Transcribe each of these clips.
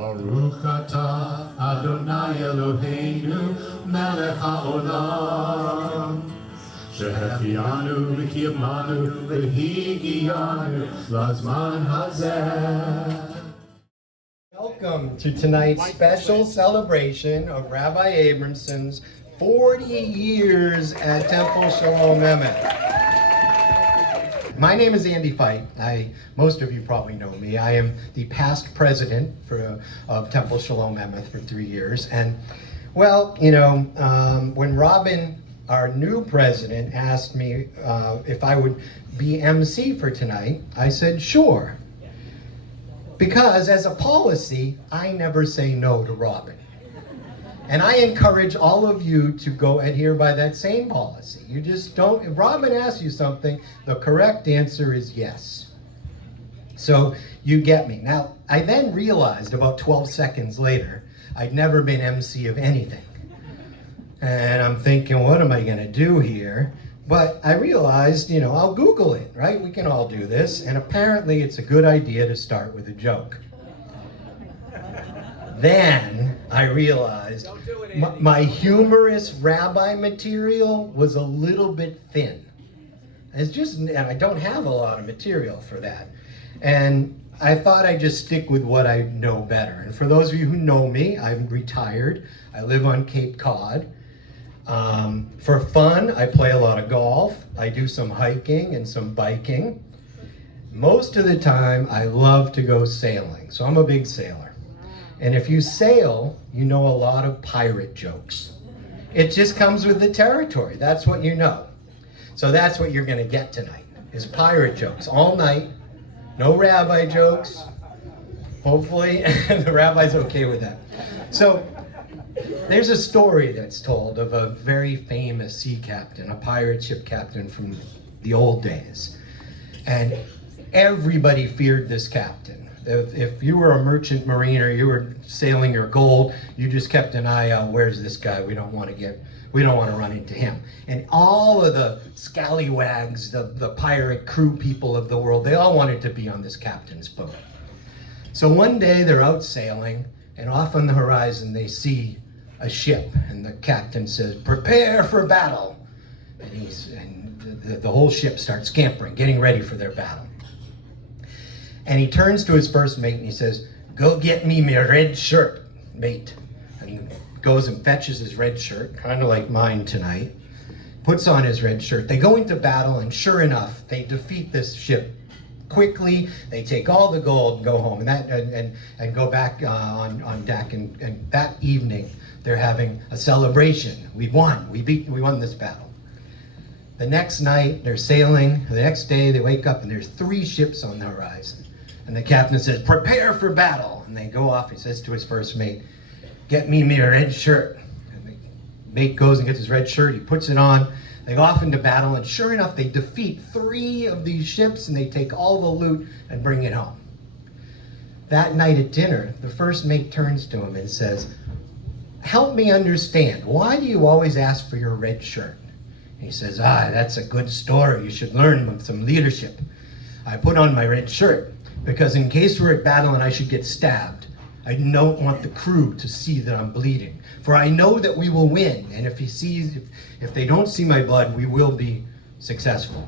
Baruch atah Adonai Eloheinu melech haolam שהחיינו וקיימנו והגיענו לזמן הזה. Welcome to tonight's special celebration of Rabbi Abramson's 40 years at Temple Shalom Emeth. My name is Andy Fight. Most of you probably know me. I am the past president of Temple Shalom Emeth for 3 years. And well, when Robin, our new president, asked me if I would be MC for tonight, I said sure. Because as a policy, I never say no to Robin. And I encourage all of you to go adhere by that same policy. You just don't, if Robin asks you something, the correct answer is yes. So you get me. Now, I then realized about 12 seconds later, I'd never been MC of anything. And I'm thinking, what am I gonna do here? But I realized, I'll Google it, right? We can all do this. And apparently it's a good idea to start with a joke. Then I realized my humorous rabbi material was a little bit thin. And I don't have a lot of material for that. And I thought I'd just stick with what I know better. And for those of you who know me, I'm retired. I live on Cape Cod. For fun, I play a lot of golf. I do some hiking and some biking. Most of the time, I love to go sailing. So I'm a big sailor. And if you sail, you know a lot of pirate jokes. It just comes with the territory. That's what you know. So that's what you're gonna get tonight, is pirate jokes all night. No rabbi jokes. Hopefully, the rabbi's okay with that. So there's a story that's told of a very famous sea captain, a pirate ship captain from the old days. And everybody feared this captain. If you were a merchant mariner, you were sailing your gold, you just kept an eye out, where's this guy? We don't want to run into him. And all of the scallywags, the pirate crew people of the world, they all wanted to be on this captain's boat. So one day they're out sailing, and off on the horizon they see a ship, and the captain says, "Prepare for battle." And the whole ship starts scampering, getting ready for their battle. And he turns to his first mate and he says, "Go get me my red shirt, mate." And he goes and fetches his red shirt, kind of like mine tonight, puts on his red shirt. They go into battle, and sure enough, they defeat this ship quickly. They take all the gold and go home, and go back on deck. And that evening, they're having a celebration. We won. We won this battle. The next night, they're sailing. The next day, they wake up and there's 3 ships on the horizon. And the captain says, "Prepare for battle." And they go off. He says to his first mate, "Get me my red shirt." And the mate goes and gets his red shirt. He puts it on. They go off into battle. And sure enough, they defeat 3 of these ships, and they take all the loot and bring it home. That night at dinner, the first mate turns to him and says, "Help me understand. Why do you always ask for your red shirt?" And he says, "That's a good story. You should learn some leadership. I put on my red shirt because in case we're at battle and I should get stabbed, I don't want the crew to see that I'm bleeding. For I know that we will win, and if they don't see my blood, we will be successful."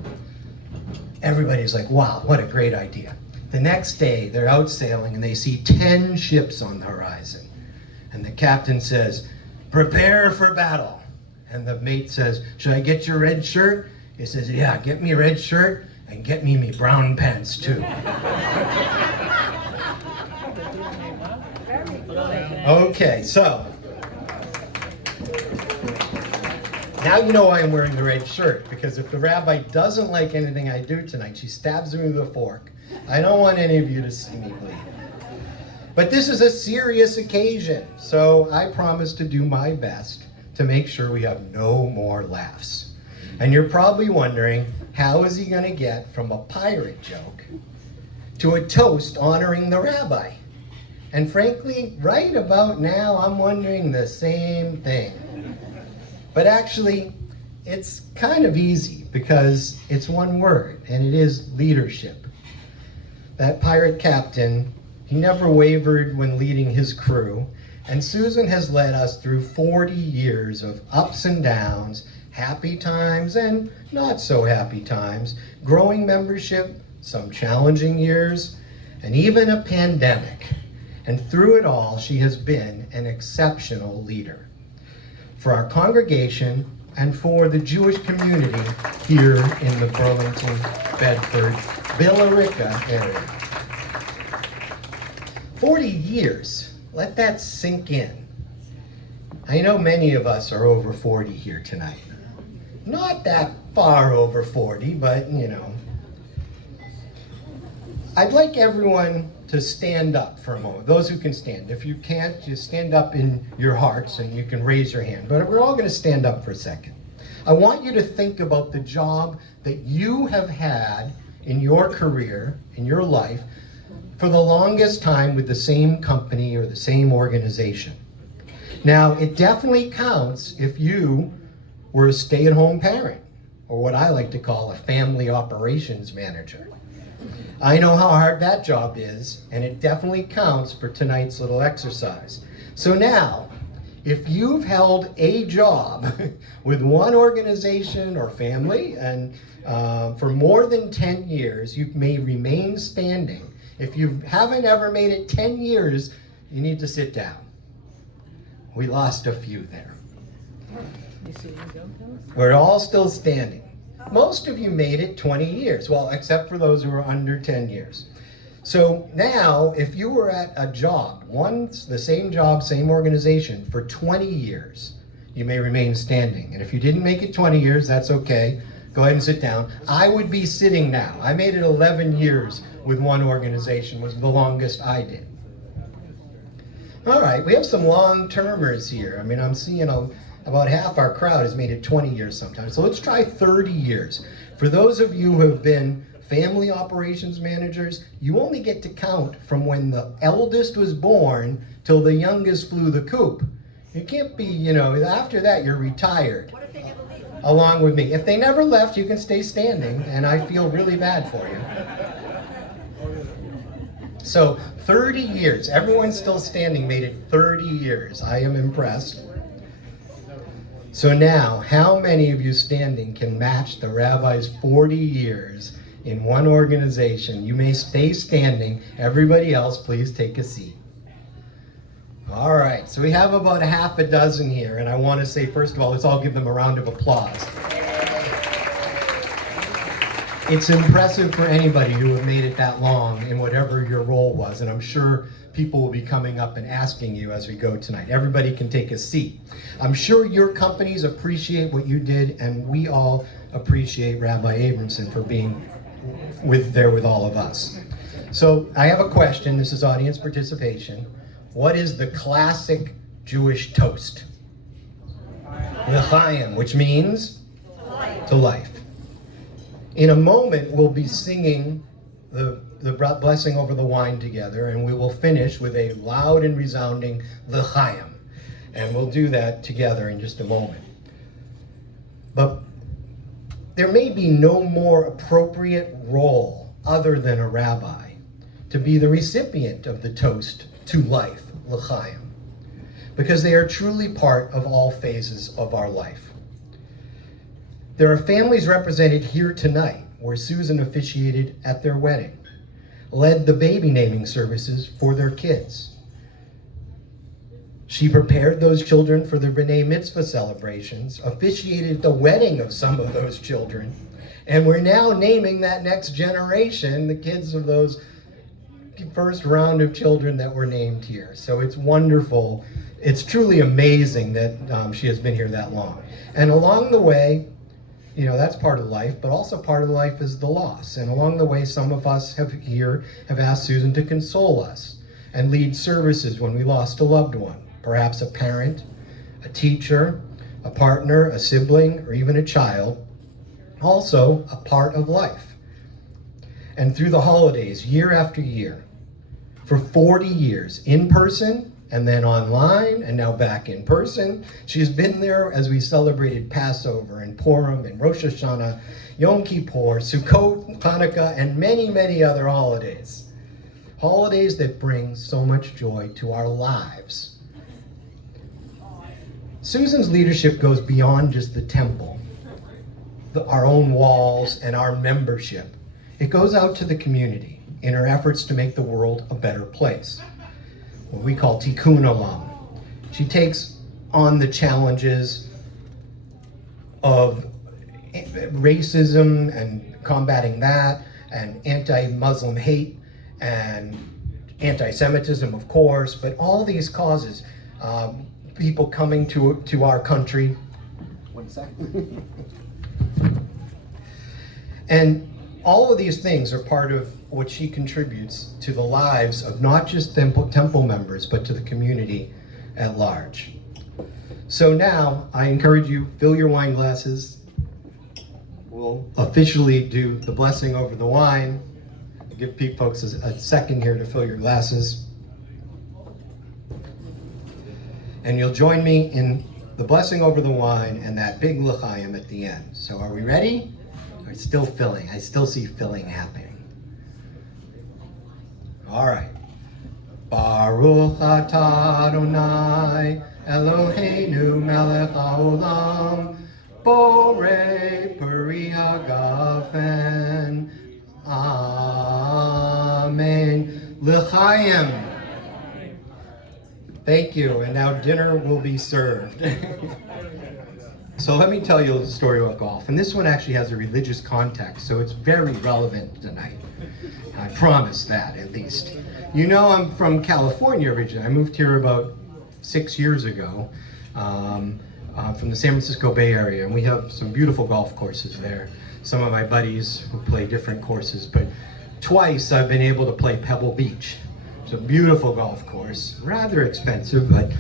Everybody's like, wow, what a great idea. The next day, they're out sailing and they see 10 ships on the horizon. And the captain says, "Prepare for battle." And the mate says, "Should I get your red shirt?" He says, "Yeah, get me a red shirt and get me brown pants too." Okay, so now you know why I'm wearing the red shirt, because if the rabbi doesn't like anything I do tonight, she stabs me with a fork. I don't want any of you to see me bleed. But this is a serious occasion, so I promise to do my best to make sure we have no more laughs. And you're probably wondering, how is he going to get from a pirate joke to a toast honoring the rabbi? And frankly, right about now, I'm wondering the same thing. But actually, it's kind of easy because it's one word, and it is leadership. That pirate captain, He never wavered when leading his crew. And Susan has led us through 40 years of ups and downs, happy times and not so happy times, growing membership, some challenging years, and even a pandemic. And through it all, she has been an exceptional leader for our congregation and for the Jewish community here in the Burlington, Bedford, Billerica area. 40 years, let that sink in. I know many of us are over 40 here tonight. Not that far over 40, but you know. I'd like everyone to stand up for a moment, those who can stand. If you can't, just stand up in your hearts and you can raise your hand. But we're all going to stand up for a second. I want you to think about the job that you have had in your career, in your life, for the longest time with the same company or the same organization. Now, it definitely counts if you were a stay-at-home parent, or what I like to call a family operations manager. I know how hard that job is, and it definitely counts for tonight's little exercise. So now, if you've held a job with one organization or family and for more than 10 years, you may remain standing. If you haven't ever made it 10 years, you need to sit down. We lost a few there. We're all still standing. Most of you made it 20 years, well, except for those who are under 10 years. So now, if you were at a job, the same job, same organization, for 20 years, you may remain standing. And if you didn't make it 20 years, that's okay. Go ahead and sit down. I would be sitting now. I made it 11 years with one organization, was the longest I did. All right, we have some long-termers here. I mean, I'm seeing about half our crowd has made it 20 years sometimes. So let's try 30 years. For those of you who have been family operations managers, you only get to count from when the eldest was born till the youngest flew the coop. You can't be, after that you're retired. What if they never leave? Along with me. If they never left, you can stay standing, and I feel really bad for you. So 30 years, everyone still standing made it 30 years. I am impressed. So now, how many of you standing can match the rabbi's 40 years in one organization? You may stay standing. Everybody else, please take a seat. All right, so we have about a half a dozen here, and I want to say, first of all, let's all give them a round of applause. It's impressive for anybody who have made it that long in whatever your role was, and I'm sure people will be coming up and asking you as we go tonight. Everybody can take a seat. I'm sure your companies appreciate what you did, and we all appreciate Rabbi Abramson for being there with all of us. So I have a question. This is audience participation. What is the classic Jewish toast? L'chaim, which means to life. In a moment, we'll be singing the blessing over the wine together, and we will finish with a loud and resounding L'chaim. And we'll do that together in just a moment. But there may be no more appropriate role other than a rabbi to be the recipient of the toast to life, L'chaim, because they are truly part of all phases of our life. There are families represented here tonight where Susan officiated at their wedding, led the baby naming services for their kids. She prepared those children for their B'nai Mitzvah celebrations, officiated the wedding of some of those children, and we're now naming that next generation, the kids of those first round of children that were named here. So it's wonderful. It's truly amazing that she has been here that long. And along the way, that's part of life, but also part of life is the loss. And along the way, some of us have asked Susan to console us and lead services when we lost a loved one, perhaps a parent, a teacher, a partner, a sibling, or even a child, also a part of life. And through the holidays, year after year, for 40 years, in person, and then online, and now back in person. She's been there as we celebrated Passover and Purim and Rosh Hashanah, Yom Kippur, Sukkot, Hanukkah, and many, many other holidays. holidays that bring so much joy to our lives. Susan's leadership goes beyond just the temple, our own walls, and our membership. It goes out to the community in her efforts to make the world a better place, what we call tikkun olam. She takes on the challenges of racism and combating that, and anti-Muslim hate, and anti-Semitism, of course, but all these causes, people coming to our country. 1 second. And all of these things are part of what she contributes to the lives of not just temple members, but to the community at large. So now, I encourage you, fill your wine glasses. We'll officially do the blessing over the wine. I'll give folks a second here to fill your glasses. And you'll join me in the blessing over the wine and that big l'chaim at the end. So are we ready? Or still filling? I still see filling happening. All right. Baruch atah Adonai Eloheinu melech haolam borei peri hagafen. Amen. L'chaim. Thank you. And now dinner will be served. So let me tell you a story about golf. And this one actually has a religious context, so it's very relevant tonight. I promise that, at least. You know, I'm from California originally. I moved here about 6 years ago from the San Francisco Bay Area, and we have some beautiful golf courses there. Some of my buddies who play different courses, but twice I've been able to play Pebble Beach. It's a beautiful golf course, rather expensive, but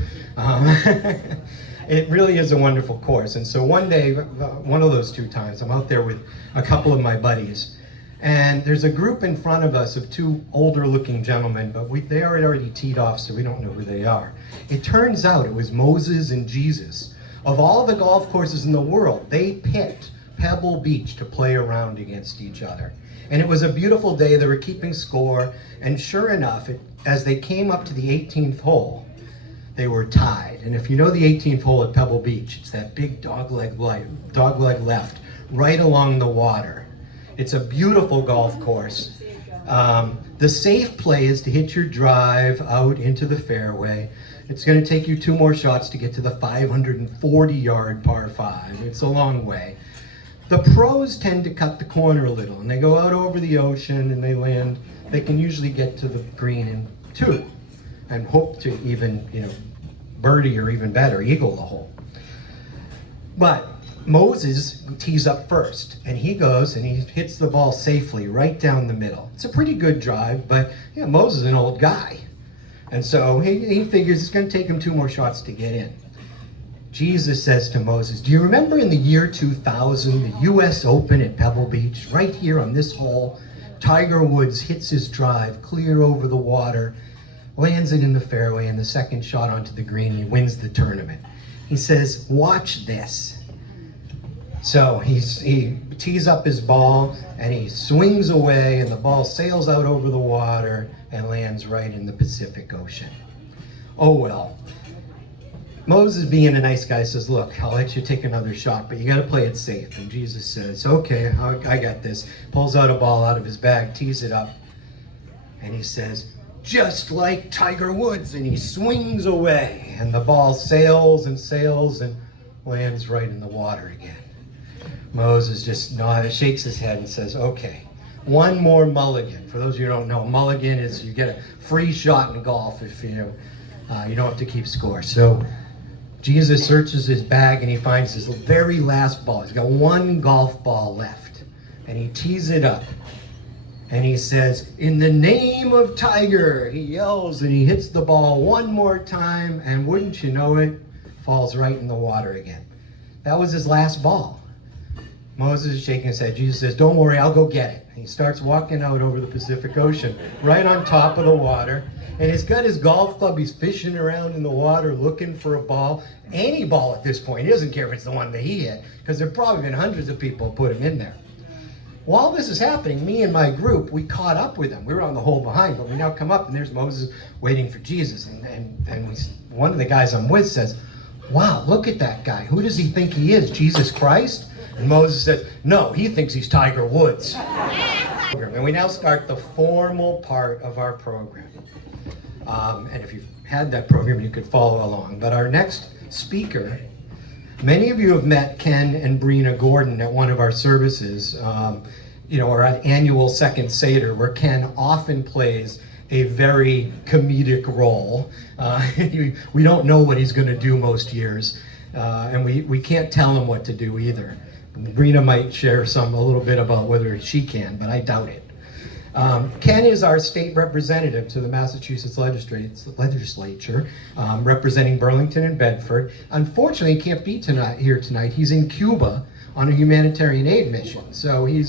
it really is a wonderful course. And so one day, one of those 2 times, I'm out there with a couple of my buddies, and there's a group in front of us of 2 older looking gentlemen, but they are already teed off, so we don't know who they are. It turns out it was Moses and Jesus. Of all the golf courses in the world, they picked Pebble Beach to play around against each other. And it was a beautiful day. They were keeping score, and sure enough, as they came up to the 18th hole, they were tied. And if you know the 18th hole at Pebble Beach, it's that big dogleg left, right along the water. It's a beautiful golf course. The safe play is to hit your drive out into the fairway. It's going to take you 2 more shots to get to the 540-yard par 5. It's a long way. The pros tend to cut the corner a little, and they go out over the ocean and they land. They can usually get to the green in 2 and hope to even, birdie or even better, eagle the hole. But Moses tees up first, and he goes and he hits the ball safely right down the middle. It's a pretty good drive, but Moses is an old guy. And so he figures it's going to take him 2 more shots to get in. Jesus says to Moses, do you remember in the year 2000, the U.S. Open at Pebble Beach, right here on this hole, Tiger Woods hits his drive clear over the water, lands it in the fairway, and the second shot onto the green, he wins the tournament. He says, watch this. So he tees up his ball, and he swings away, and the ball sails out over the water and lands right in the Pacific Ocean. Oh well. Moses, being a nice guy, says, look, I'll let you take another shot, but you got to play it safe. And Jesus says, okay, I got this. Pulls out a ball out of his bag, tees it up, and he says, just like Tiger Woods, and he swings away, and the ball sails and sails and lands right in the water again. Moses just nods, shakes his head and says, okay, 1 more mulligan. For those of you who don't know, mulligan is you get a free shot in golf if you don't have to keep score. So Jesus searches his bag and he finds his very last ball. He's got 1 golf ball left, and he tees it up. And he says, in the name of Tiger, he yells, and he hits the ball 1 more time, and wouldn't you know it, falls right in the water again. That was his last ball. Moses is shaking his head. Jesus says, don't worry, I'll go get it. And he starts walking out over the Pacific Ocean, right on top of the water. And he's got his golf club. He's fishing around in the water, looking for a ball. Any ball at this point. He doesn't care if it's the one that he hit, because there have probably been hundreds of people who put him in there. while this is happening, me and my group, we caught up with him. We were on the whole behind, but we now come up and there's Moses waiting for Jesus. One of the guys I'm with says, wow, look at that guy. Who does he think he is, Jesus Christ? And Moses says, no, he thinks he's Tiger Woods. And we now start the formal part of our program. And if you've had that program, you could follow along. But our next speaker, many of you have met Ken and Brina Gordon at one of our services, or at annual Second Seder, where Ken often plays a very comedic role. We don't know what he's going to do most years, and we can't tell him what to do either. Brina might share a little bit about whether she can, but I doubt it. Ken is our state representative to the Massachusetts legislature, representing Burlington and Bedford. Unfortunately, he can't be here tonight. He's in Cuba on a humanitarian aid mission, so he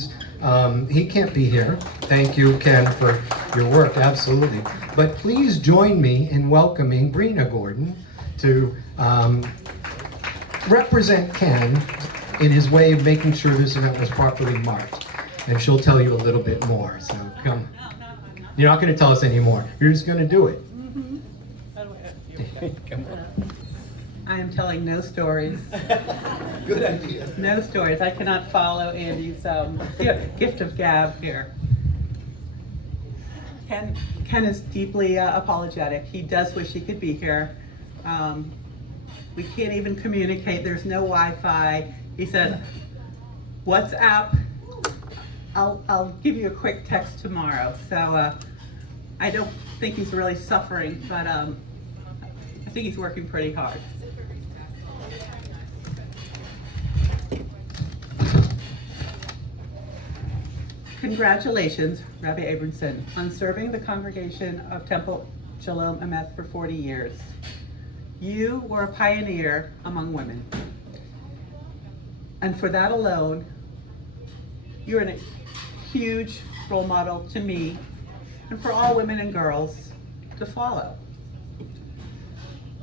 can't be here. Thank you, Ken, for your work, absolutely. But please join me in welcoming Brina Gordon to represent Ken in his way of making sure this event was properly marked. And she'll tell you a little bit more, so come. You're not going to tell us anymore. You're just going to do it. Come on. I am telling no stories. Good idea. No stories. I cannot follow Andy's gift of gab here. Ken is deeply apologetic. He does wish he could be here. We can't even communicate. There's no Wi-Fi. He said, WhatsApp. I'll give you a quick text tomorrow. So I don't think he's really suffering, but I think he's working pretty hard. Congratulations, Rabbi Abramson, on serving the congregation of Temple Shalom Emeth for 40 years. You were a pioneer among women. And for that alone, you're a huge role model to me and for all women and girls to follow.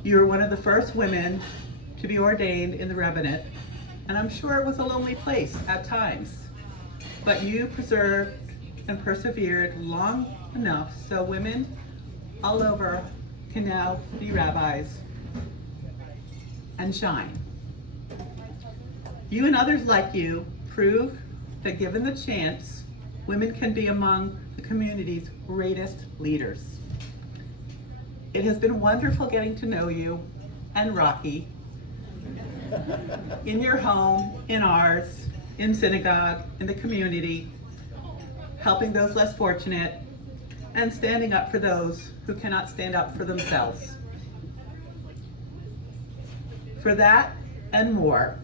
You were one of the first women to be ordained in the rabbinate, and I'm sure it was a lonely place at times. But you persevered and persevered long enough so women all over can now be rabbis and shine. You and others like you prove that given the chance, women can be among the community's greatest leaders. It has been wonderful getting to know you and Rocky in your home, in ours, in synagogue, in the community, helping those less fortunate, and standing up for those who cannot stand up for themselves. For that and more,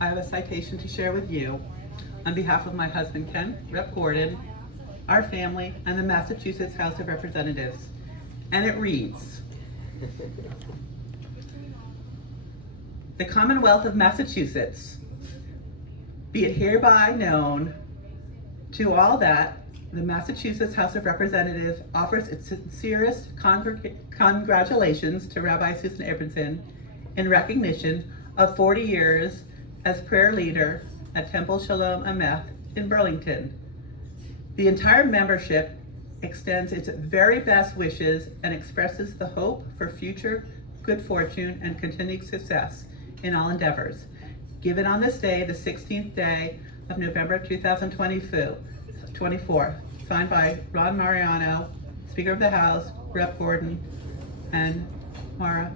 I have a citation to share with you on behalf of my husband, Ken, Rep. Gordon, our family, and the Massachusetts House of Representatives. And it reads, the Commonwealth of Massachusetts, be it hereby known to all that the Massachusetts House of Representatives offers its sincerest congratulations to Rabbi Susan Abramson in recognition of 40 years as prayer leader at Temple Shalom Emeth in Burlington. The entire membership extends its very best wishes and expresses the hope for future good fortune and continued success in all endeavors. Given on this day, the 16th day of November 2024, signed by Ron Mariano, Speaker of the House, Rep. Gordon, and Mara.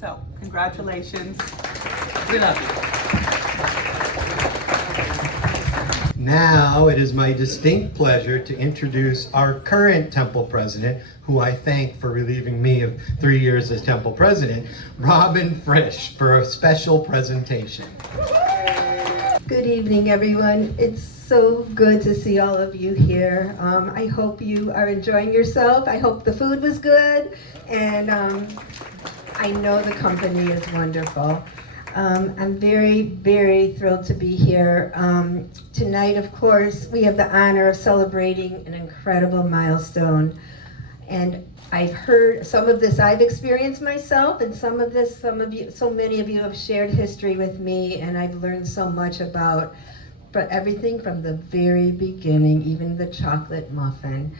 So, congratulations. We love you. Now it is my distinct pleasure to introduce our current Temple President, who I thank for relieving me of 3 years as Temple President, Robin Frisch, for a special presentation. Good evening, everyone. It's so good to see all of you here. I hope you are enjoying yourself. I hope the food was good, and I know the company is wonderful. I'm very, very thrilled to be here. Tonight, of course, we have the honor of celebrating an incredible milestone. And I've heard some of this I've experienced myself, and so many of you have shared history with me, and I've learned so much about for everything from the very beginning, even the chocolate muffin.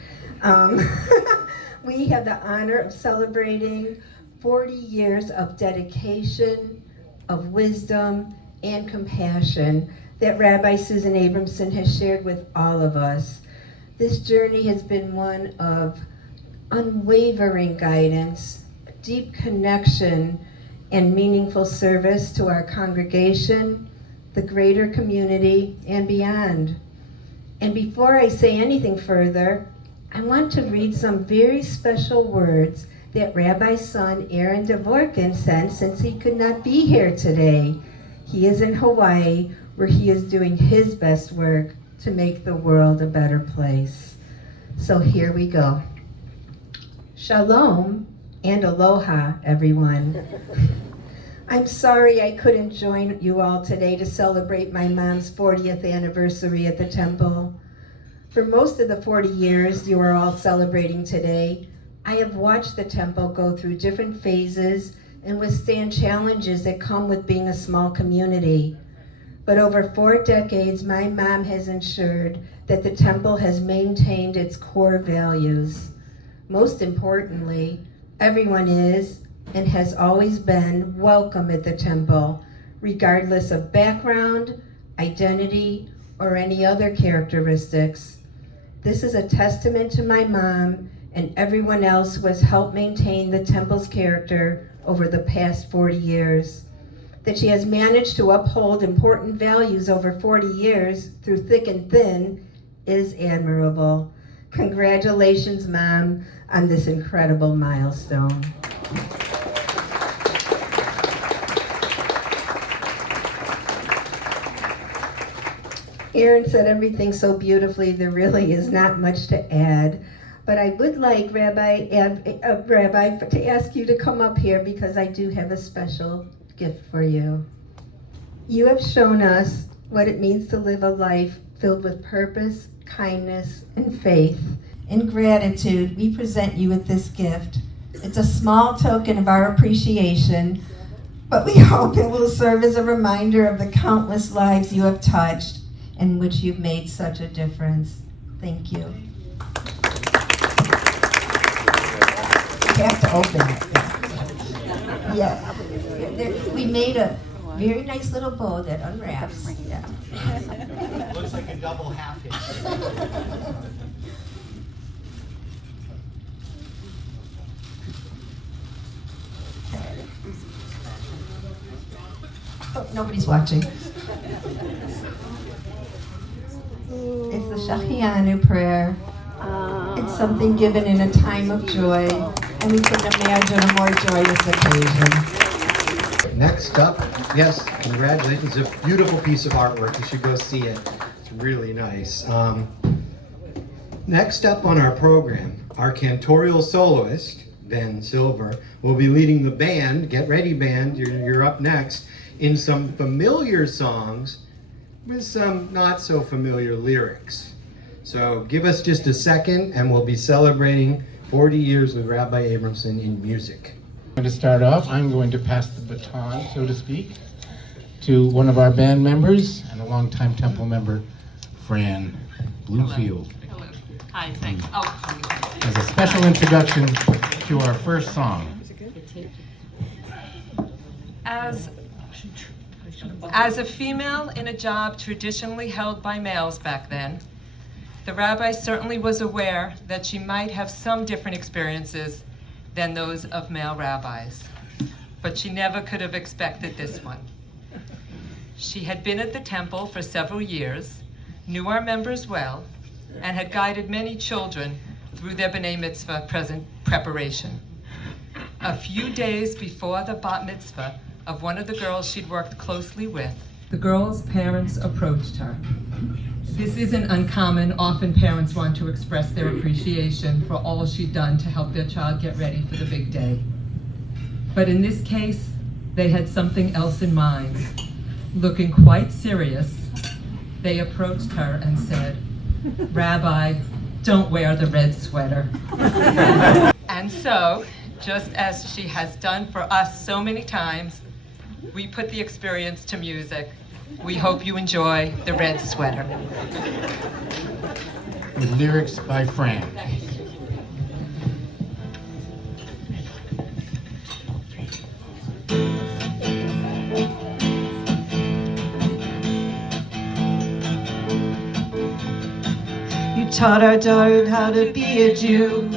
We have the honor of celebrating 40 years of dedication, of wisdom, and compassion that Rabbi Susan Abramson has shared with all of us. This journey has been one of unwavering guidance, deep connection, and meaningful service to our congregation, the greater community, and beyond. And before I say anything further, I want to read some very special words that Rabbi's son Aaron Dvorkin sent since he could not be here today. He is in Hawaii, where he is doing his best work to make the world a better place. So here we go. Shalom and aloha, everyone. I'm sorry I couldn't join you all today to celebrate my mom's 40th anniversary at the temple. For most of the 40 years you are all celebrating today, I have watched the temple go through different phases and withstand challenges that come with being a small community. But over 4 decades, my mom has ensured that the temple has maintained its core values. Most importantly, everyone is and has always been welcome at the temple, regardless of background, identity, or any other characteristics. This is a testament to my mom and everyone else who has helped maintain the temple's character over the past 40 years. That she has managed to uphold important values over 40 years through thick and thin is admirable. Congratulations, Mom, on this incredible milestone. Aaron said everything so beautifully, there really is not much to add. But I would like Rabbi to ask you to come up here because I do have a special gift for you. You have shown us what it means to live a life filled with purpose, kindness, and faith. In gratitude, we present you with this gift. It's a small token of our appreciation, but we hope it will serve as a reminder of the countless lives you have touched in which you've made such a difference. Thank you. You have to open it. Yeah. We made a very nice little bow that unwraps. Yeah. Looks like a double half hitch. Oh, nobody's watching. It's the Shachianu prayer. It's something given in a time of joy, and we couldn't imagine a more joyous occasion. Next up, yes, congratulations. It's a beautiful piece of artwork. You should go see it. It's really nice. Next up on our program, our cantorial soloist, Ben Silver, will be leading the band. Get ready, band, you're up next, in some familiar songs with some not so familiar lyrics. So give us just a second and we'll be celebrating 40 years with Rabbi Abramson in music. To start off, I'm going to pass the baton, so to speak, to one of our band members and a longtime temple member, Fran Bluefield. Hello. Hi, thanks. As a special introduction to our first song. As a female in a job traditionally held by males back then, the rabbi certainly was aware that she might have some different experiences than those of male rabbis, but she never could have expected this one. She had been at the temple for several years, knew our members well, and had guided many children through their B'nai Mitzvah preparation. A few days before the bat mitzvah of one of the girls she'd worked closely with, the girl's parents approached her. This isn't uncommon. Often parents want to express their appreciation for all she'd done to help their child get ready for the big day. But in this case, they had something else in mind. Looking quite serious, they approached her and said, "Rabbi, don't wear the red sweater." And so, just as she has done for us so many times, we put the experience to music We hope you enjoy the red sweater. With lyrics by Fran. You taught our daughter how to be a Jew,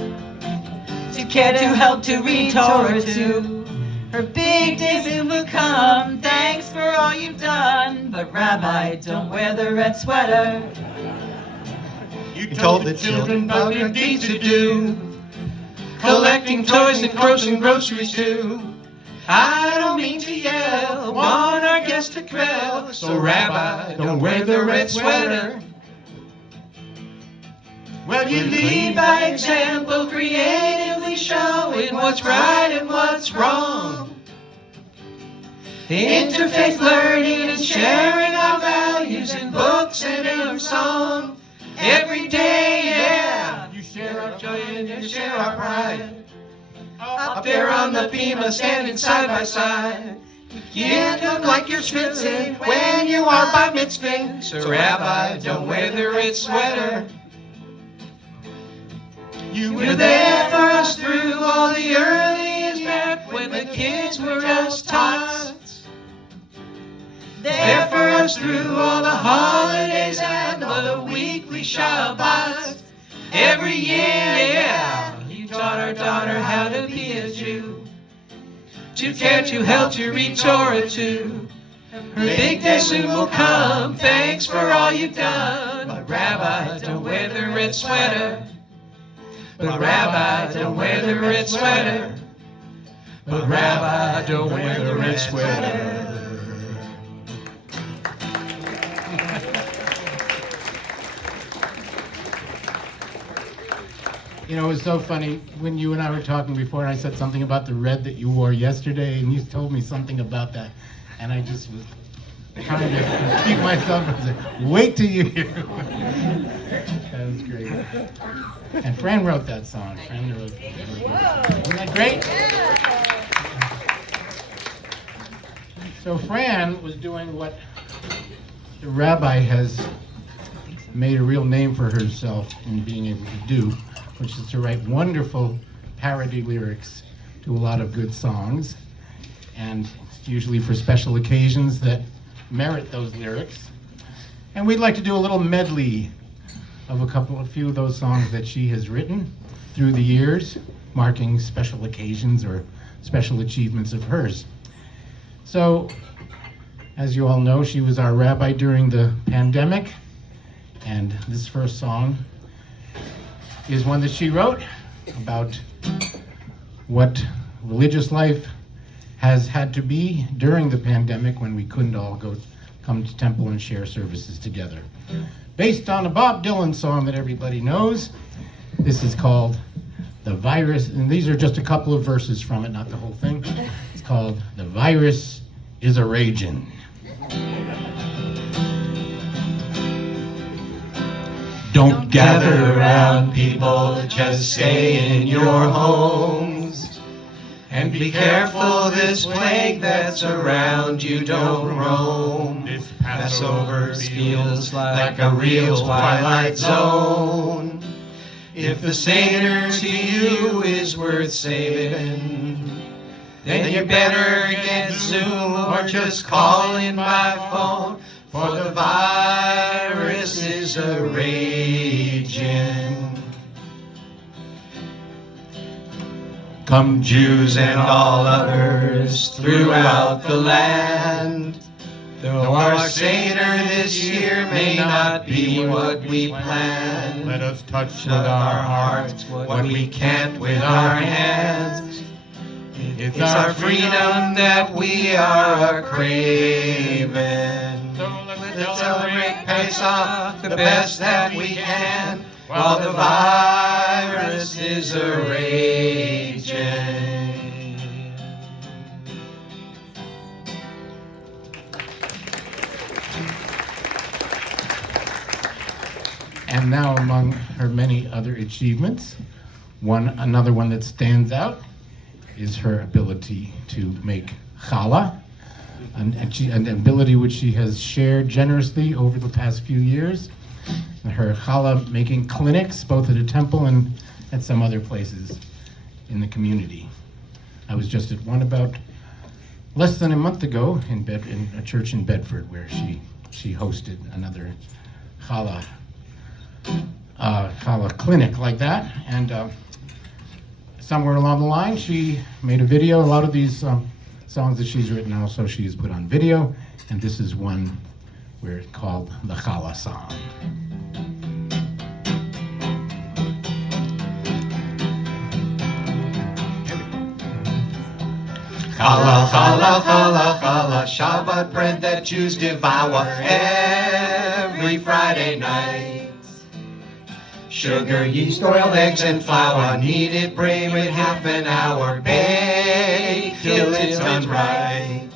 to care, to help, to read Torah too. Her big day soon will come, thanks for all you've done. But Rabbi, don't wear the red sweater. You told the children about your deeds to do, collecting toys and grossing groceries too. I don't mean to yell, want our guests to quell, so Rabbi, don't wear the red sweater. Well, you lead by example, creatively showing what's right and what's wrong. Interfaith learning and sharing our values in books and in song. Every day, yeah, you share our joy and you share our pride. Up there on the bema, standing side by side. You look like you're schwitzing when you are by mitzvah. So Rabbi, don't wear the red sweater. You were there for us through all the earliest back when the kids were just tots. There for us through all the holidays and the weekly Shabbats. Every year, yeah, you taught our daughter how to be a Jew, to care, to help, to read Torah too. Her big day soon will come, thanks for all you've done. But Rabbi, don't wear the red sweater. But Rabbi, don't wear the red sweater. But Rabbi, don't wear the red sweater. You know, it was so funny when you and I were talking before, and I said something about the red that you wore yesterday, and you told me something about that, and I just was trying to keep myself from saying, wait till you hear it. That was great. And Fran wrote that song. Fran wrote it. Isn't that great? So Fran was doing what the Rabbi has made a real name for herself in being able to do, which is to write wonderful parody lyrics to a lot of good songs, and usually for special occasions that merit those lyrics. And we'd like to do a little medley of a few of those songs that she has written through the years, marking special occasions or special achievements of hers. So, as you all know, she was our rabbi during the pandemic, and this first song is one that she wrote about what religious life has had to be during the pandemic when we couldn't all come to temple and share services together. Based on a Bob Dylan song that everybody knows. This is called The Virus, and these are just a couple of verses from it, not the whole thing. It's called The Virus is a Ragin'. Don't gather around people, just stay in your homes. And be careful, this plague that's around you don't roam. This Passover feels like a real twilight zone. If the Seder to you is worth saving, then you better get Zoom or just call in by phone, for the virus is a raging. Come Jews and all others throughout the land, though our Seder this year may not be what we planned, let us touch with our hearts what we can't with our hands. It's our freedom that we are craving. So let's celebrate Pesach the best that we can, while the virus is a raging. And now, among her many other achievements, another one that stands out is her ability to make Gala, an ability which she has shared generously over the past few years. Her challah making clinics, both at a temple and at some other places in the community. I was just at one about less than a month ago in a church in Bedford, where she hosted another challah clinic like that. And somewhere along the line, she made a video. A lot of these songs that she's written also she's put on video, and this is one where it's called the Gala song. Challah, challah, challah, challah, Shabbat bread that Jews devour every Friday night. Sugar, yeast, oil, eggs, and flour, kneaded brain with half an hour, bake till it's done right.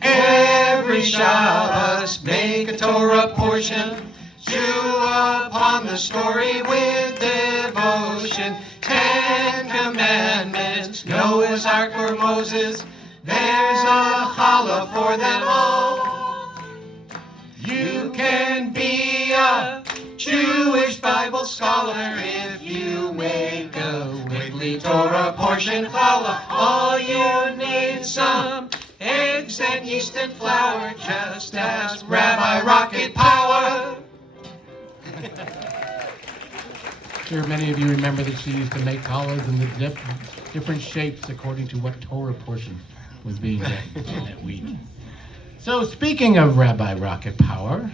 Every Shabbos make a Torah portion, chew upon the story with devotion. 10 Commandments, Noah's Ark for Moses, there's a challah for them all. You can be a Jewish Bible scholar if you make a weekly Torah portion challah. All you need some eggs and yeast and flour, just ask Rabbi Rocket Power. Sure, many of you remember that she used to make challahs in the different shapes according to what Torah portion was being read that week. So speaking of Rabbi Rocket Power,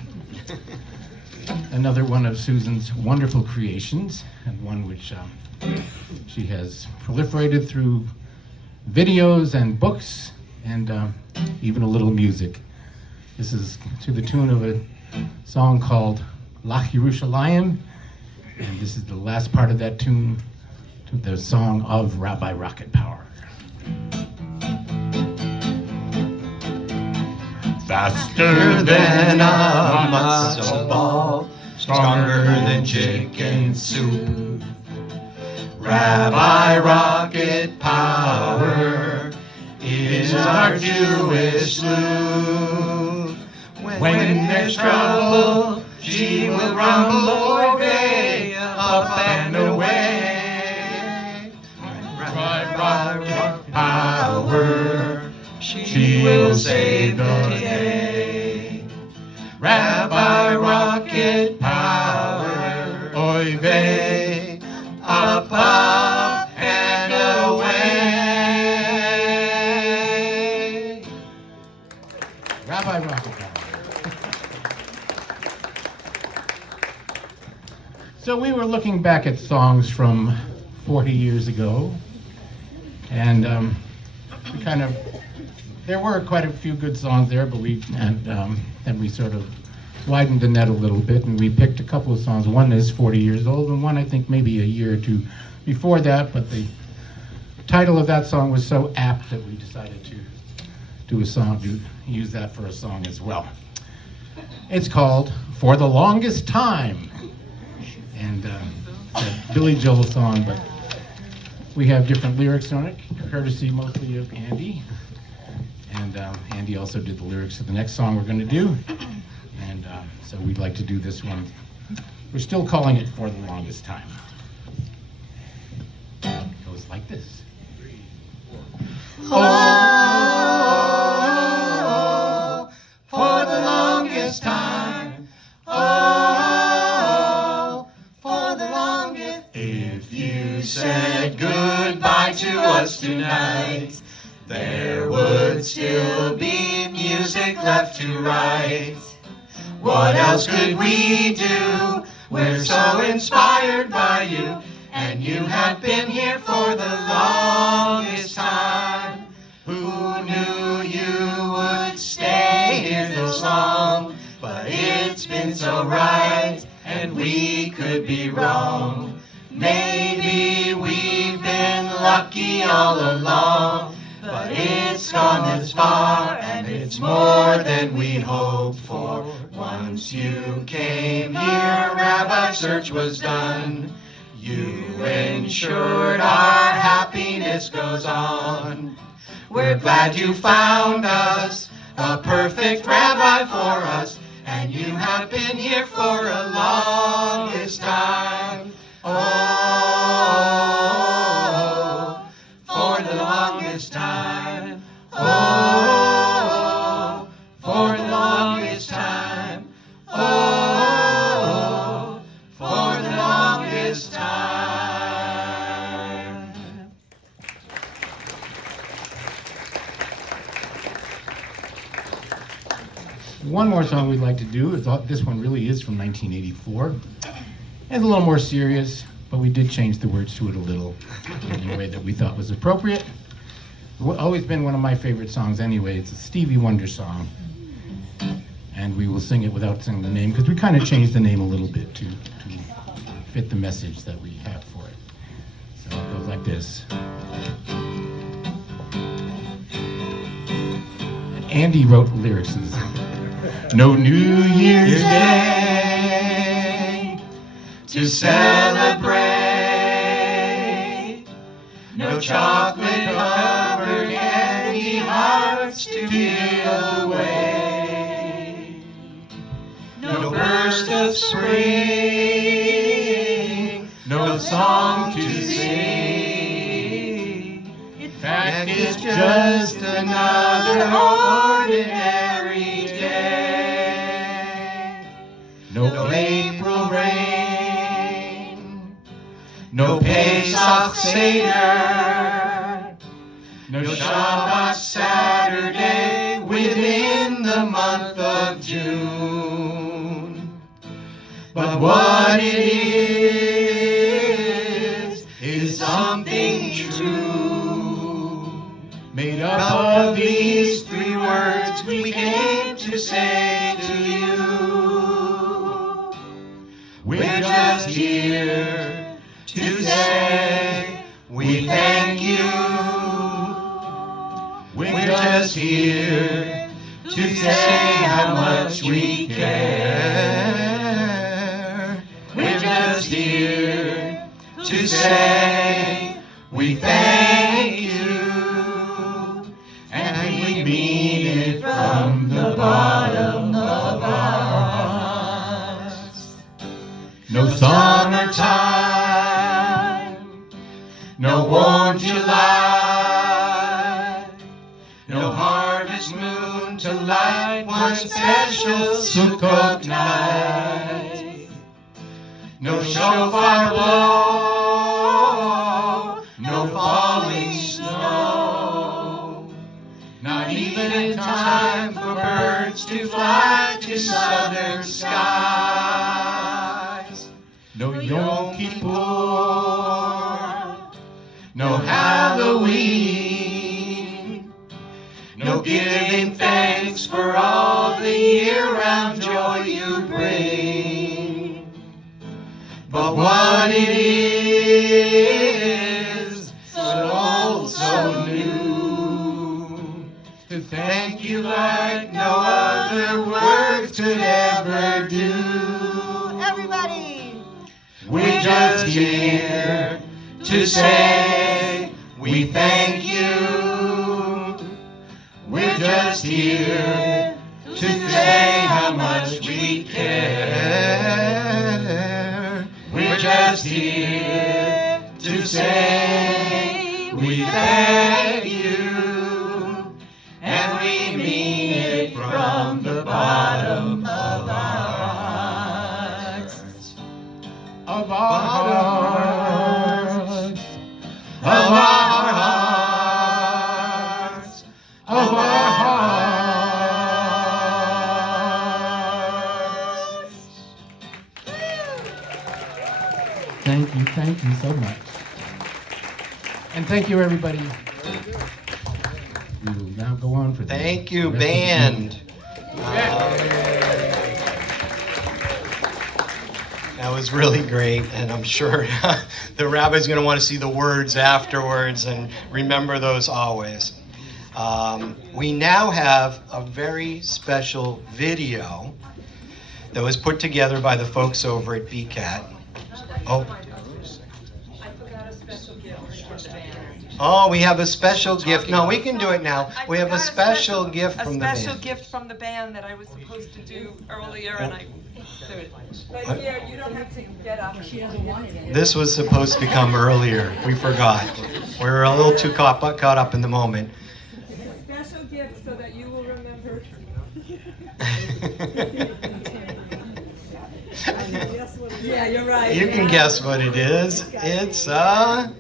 another one of Susan's wonderful creations, and one which she has proliferated through videos and books and even a little music. This is to the tune of a song called Lach Yerushalayim, and this is the last part of that tune, to the song of Rabbi Rocket Power. Faster than a matzo ball, stronger than chicken soup. Rabbi Rocket Power is our Jewish loop. When there's trouble, she will rumble away, up and away. Rabbi Rocket Power, she will save the day. Rabbi Rocket Power, oy vey, up, up, and away. Rabbi Rocket Power. So we were looking back at songs from 40 years ago, and we kind of, there were quite a few good songs there, but then we sort of widened the net a little bit, and we picked a couple of songs. One is 40 years old, and one I think maybe a year or two before that, but the title of that song was so apt that we decided to do a song, to use that for a song as well. It's called For the Longest Time, and it's a Billy Joel song, but we have different lyrics on it, courtesy mostly of Andy. And Andy also did the lyrics to the next song we're going to do. And so we'd like to do this one. We're still calling it For the Longest Time. It goes like this. 3, 4. Oh, for the longest time. Oh, for the longest. If you said goodbye to us tonight, there would still be music left to write. What else could we do? We're so inspired by you, and you have been here for the longest time. Who knew you would stay here this long? But it's been so right, and we could be wrong. Maybe we've been lucky all along, but it's gone this far, and it's more than we hoped for. Once you came here, Rabbi, search was done. You ensured our happiness goes on. We're glad you found us, a perfect rabbi for us, and you have been here for a longest time. Oh, for the longest time. Oh, for the longest time. Oh, for the longest time. One more song we'd like to do is this one really is from 1984. It's a little more serious, but we did change the words to it a little in a way that we thought was appropriate. It's always been one of my favorite songs anyway. It's a Stevie Wonder song. And we will sing it without saying the name because we kind of changed the name a little bit to fit the message that we have for it. So it goes like this. Andy wrote the lyrics to this. No New Year's Day to celebrate. No chocolate-covered candy hearts to give away. No burst of spring, no song to sing. In fact, it's just another ordinary day. No April rain, no Pesach Seder, no Shabbat Saturday within the month of June. But what it is something true, made up of these three words we came to say to you. We're just here to say we thank you. We're just here to say how much we care. We're just here to say we thank you. And we mean it from the bottom of our hearts. No summertime, no warm July, no harvest moon to light one special Sukkot night. No shofar blow, no falling snow, not even in time for birds to fly to southern skies. No Yom Kippur, no Halloween, no giving thanks for all the year-round joy you bring. But what it is, so old, so new, to thank you like no other words could ever do. Everybody! We're just here to say we thank you. We're just here to say how much we care. We're just here to say we thank you. And we mean it from the bottom of our hearts. Of our hearts. Of our hearts. Of our hearts. Thank you so much. And thank you, everybody. We will now go on for the Thank you, rest of the band. evening. That was really great, and I'm sure the rabbi's going to want to see the words afterwards and remember those always. We now have a very special video that was put together by the folks over at BCAT. Oh, Oh, we have a special gift. No, we can do it now. We have a special gift from the band. A special gift from the band that I was supposed to do earlier, and I do it. Right here, you don't have to get up. This was supposed to come earlier. We forgot. We were a little too caught up in the moment. It's a special gift so that you will remember. Yeah, you're right. You can guess what it is. It's a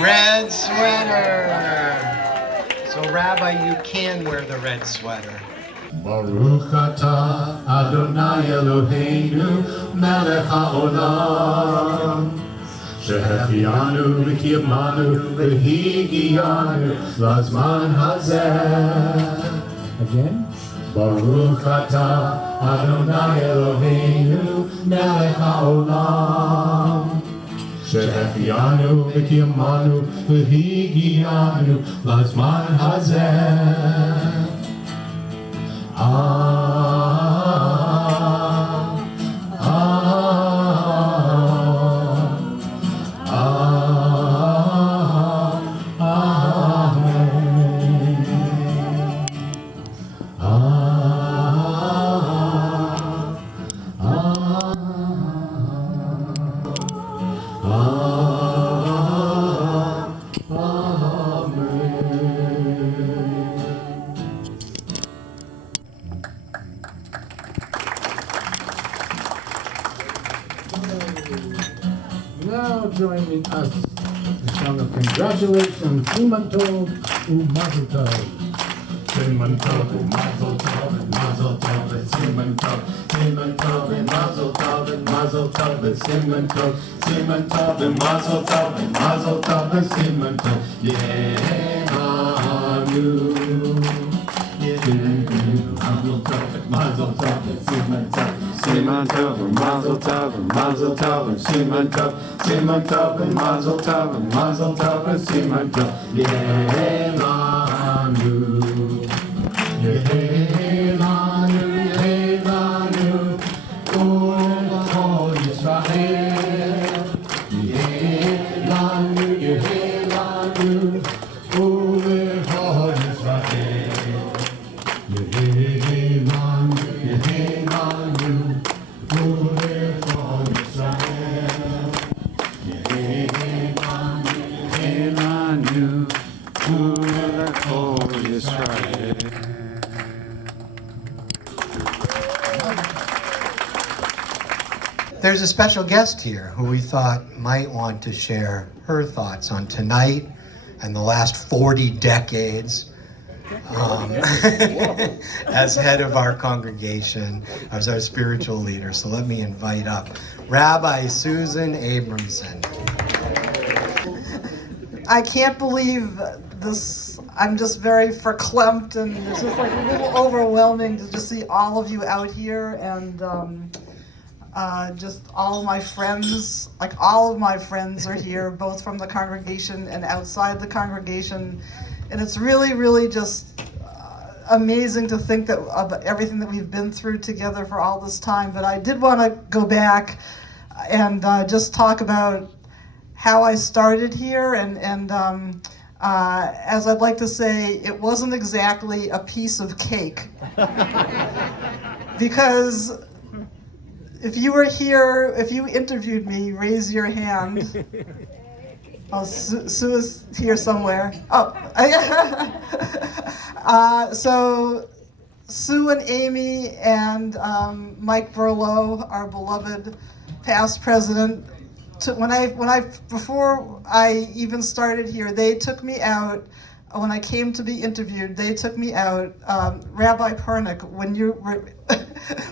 red sweater. So Rabbi, you can wear the red sweater. Baruch atah Adonai Eloheinu melech haolam שהחיינו וקיימנו והגיענו לזמן הזה. Again. Baruch atah Adonai Eloheinu melech haolam שהחיינו וקיימנו והגיענו לזמן הזה. Now joining us, the song of congratulations, Siman Tov u'Mazel Tov. Siman Tov u'Mazel Tov and Mazel Tov and Siman Tov. Siman Tov and Mazel Tov and Mazel Tov and Siman Tov. Siman Tov and Mazel Tov and Mazel Tov and Siman Tov. Ye'anu. Mazel Tov and Mazel Tov and Siman Tov. Siman Tov and Mazel Tov and Mazel Tov and Siman Tov. Siman Tov and Mazel Tov and Mazel Tov and Siman Tov. Ye'elanu, Ye'elanu, Ye'elanu, Kol Yisrael. Ye'elanu, Ye'elanu, Kol Yisrael. Ye'elanu, Ye'elanu. There's a special guest here who we thought might want to share her thoughts on tonight and the last 40 decades as head of our congregation, as our spiritual leader. So let me invite up Rabbi Susan Abramson. I can't believe this. I'm just very verklempt, and it's just like a little overwhelming to just see all of you out here, and just all of my friends, like all of my friends are here, both from the congregation and outside the congregation. And it's really, really just amazing to think that of everything that we've been through together for all this time. But I did want to go back and just talk about how I started here, and as I'd like to say, it wasn't exactly a piece of cake. Because if you were here, if you interviewed me, raise your hand. Oh, Sue is here somewhere. Oh, so Sue and Amy and Mike Berlow, our beloved past president, before I even started here, they took me out. When I came to be interviewed, they took me out. Rabbi Pernick, when you were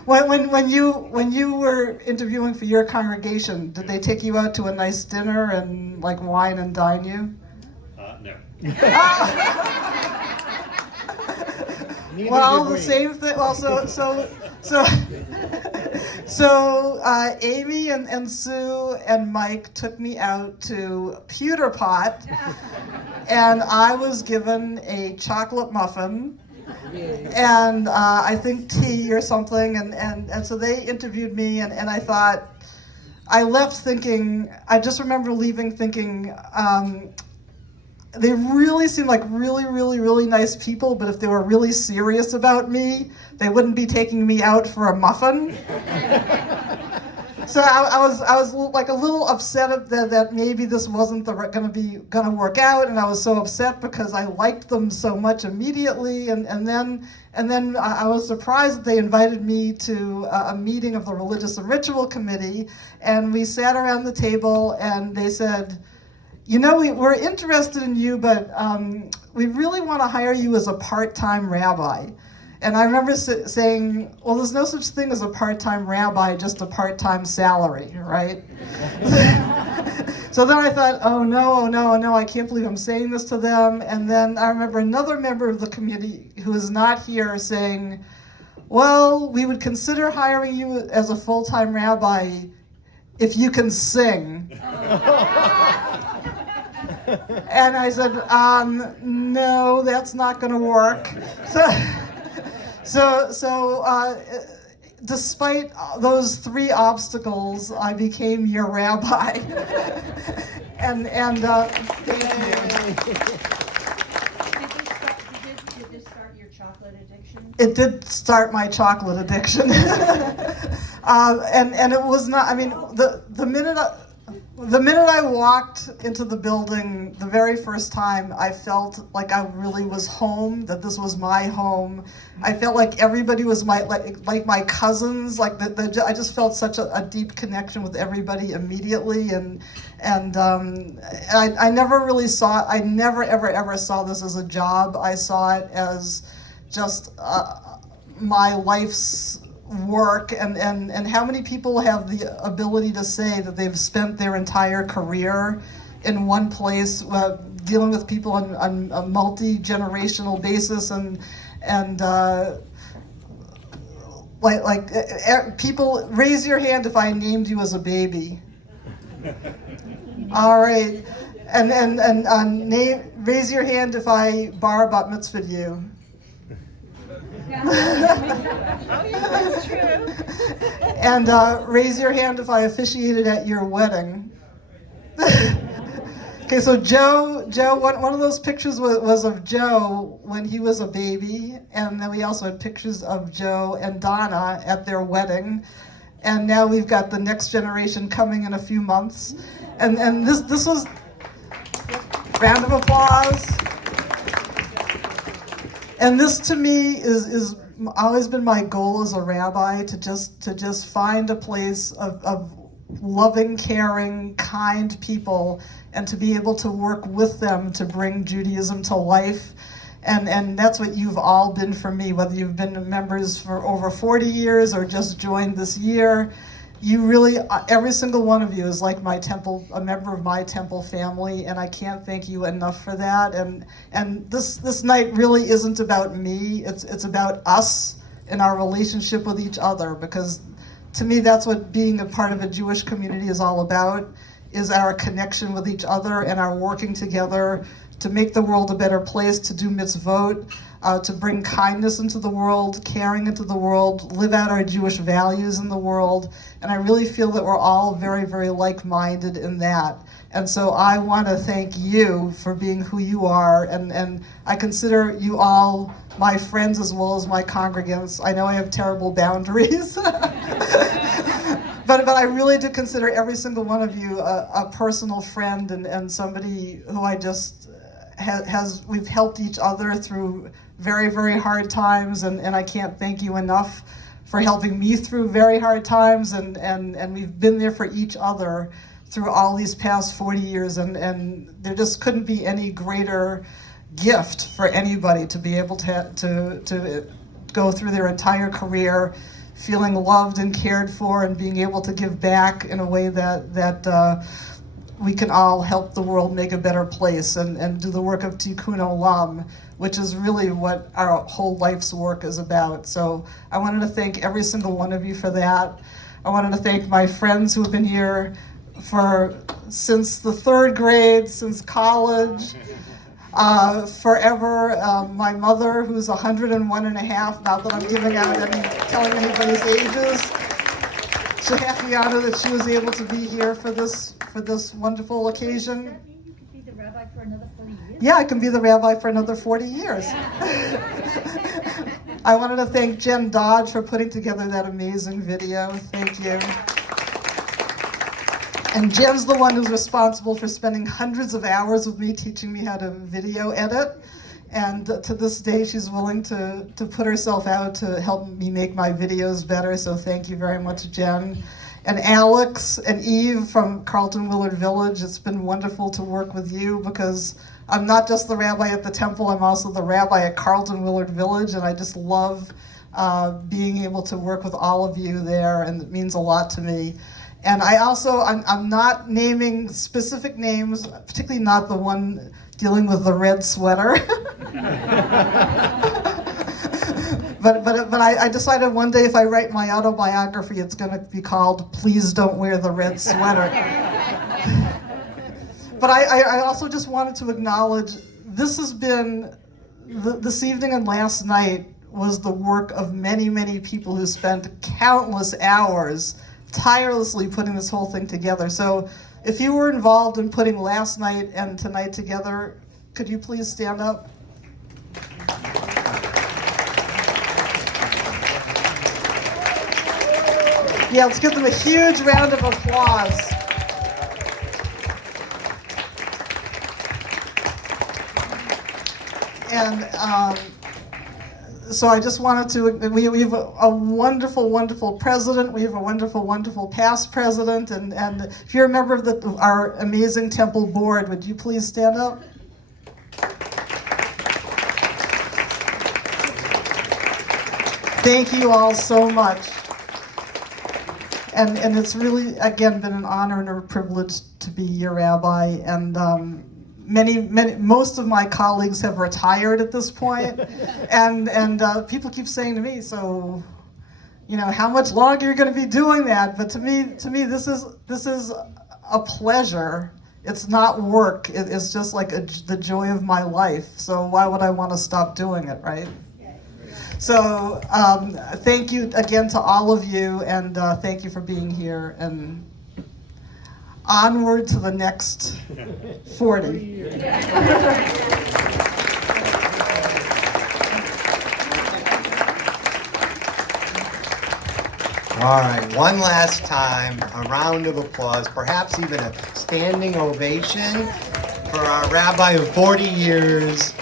when you were interviewing for your congregation, did they take you out to a nice dinner and like wine and dine you? No. Well, the same thing. Well, so Amy and Sue and Mike took me out to Pewter Pot, and I was given a chocolate muffin and I think tea or something, and so they interviewed me, and I thought, I left thinking, I just remember leaving thinking, they really seemed like really, really, really nice people, but if they were really serious about me, they wouldn't be taking me out for a muffin. So I was like a little upset that maybe this wasn't gonna work out, and I was so upset because I liked them so much immediately, and then I was surprised that they invited me to a meeting of the Religious and Ritual Committee, and we sat around the table, and they said, you know, we're interested in you, but we really want to hire you as a part-time rabbi. And I remember saying, well, there's no such thing as a part-time rabbi, just a part-time salary, right? So then I thought, oh no, I can't believe I'm saying this to them. And then I remember another member of the committee who is not here saying, well, we would consider hiring you as a full-time rabbi if you can sing. And I said, no, that's not going to work. So despite those 3 obstacles, I became your rabbi. and thank you. Did this start your chocolate addiction? It did start my chocolate addiction. And it was not, I mean, the minute I walked into the building, the very first time, I felt like I really was home, that this was my home. I felt like everybody was like my cousins, like I just felt such a deep connection with everybody immediately, and I never really saw, I never ever saw this as a job. I saw it as just my life's work, and how many people have the ability to say that they've spent their entire career in one place dealing with people on a multi-generational basis, and people, raise your hand if I named you as a baby. All right, and raise your hand if I bar bat mitzvahed you. Oh yeah, that's true. And raise your hand if I officiated at your wedding. Okay, so Joe, one of those pictures was of Joe when he was a baby, and then we also had pictures of Joe and Donna at their wedding, and now we've got the next generation coming in a few months, and this was, round of applause. And this to me is always been my goal as a rabbi, to just find a place of loving, caring, kind people, and to be able to work with them to bring Judaism to life. And that's what you've all been for me, whether you've been members for over 40 years or just joined this year. You really, every single one of you is like my temple, a member of my temple family, and I can't thank you enough for that. And this night really isn't about me, it's about us and our relationship with each other, because to me that's what being a part of a Jewish community is all about, is our connection with each other and our working together to make the world a better place, to do mitzvot, to bring kindness into the world, caring into the world, live out our Jewish values in the world. And I really feel that we're all very, very like-minded in that. And so I want to thank you for being who you are, and I consider you all my friends as well as my congregants. I know I have terrible boundaries, but I really do consider every single one of you a personal friend, and somebody who I just we've helped each other through very, very hard times, and I can't thank you enough for helping me through very hard times, and we've been there for each other through all these past 40 years, and there just couldn't be any greater gift for anybody to be able to go through their entire career feeling loved and cared for, and being able to give back in a way that we can all help the world make a better place, and do the work of Tikkun Olam, which is really what our whole life's work is about. So I wanted to thank every single one of you for that. I wanted to thank my friends who have been here since the 3rd grade, since college, forever. My mother, who's 101 and a half, not that I'm giving out telling anybody's ages. So happy honor that she was able to be here for this wonderful occasion. Does that mean you could be the rabbi for another 40 years? Yeah, I can be the rabbi for another 40 years. I wanted to thank Jen Dodge for putting together that amazing video. Thank you. And Jen's the one who's responsible for spending hundreds of hours with me teaching me how to video edit. And to this day, she's willing to put herself out to help me make my videos better. So thank you very much, Jen. And Alex and Eve from Carlton Willard Village, it's been wonderful to work with you because I'm not just the rabbi at the temple, I'm also the rabbi at Carlton Willard Village, and I just love being able to work with all of you there, and it means a lot to me. And I'm not naming specific names, particularly not the one dealing with the red sweater. But I decided one day if I write my autobiography, it's going to be called "Please Don't Wear the Red Sweater." But I also just wanted to acknowledge this has been, this evening and last night was the work of many, many people who spent countless hours tirelessly putting this whole thing together. So if you were involved in putting last night and tonight together, could you please stand up? Yeah, let's give them a huge round of applause. And so I just wanted to, we have a wonderful, wonderful president. We have a wonderful, wonderful past president. And if you're a member of our amazing temple board, would you please stand up? Thank you all so much. And it's really, again, been an honor and a privilege to be your rabbi. And most of my colleagues have retired at this point. and people keep saying to me, so, how much longer you're going to be doing that? But to me, this is a pleasure. It's not work. It's just like the joy of my life. So why would I want to stop doing it, right? So thank you again to all of you, and thank you for being here, and onward to the next 40. All right, one last time, a round of applause, perhaps even a standing ovation for our rabbi of 40 years.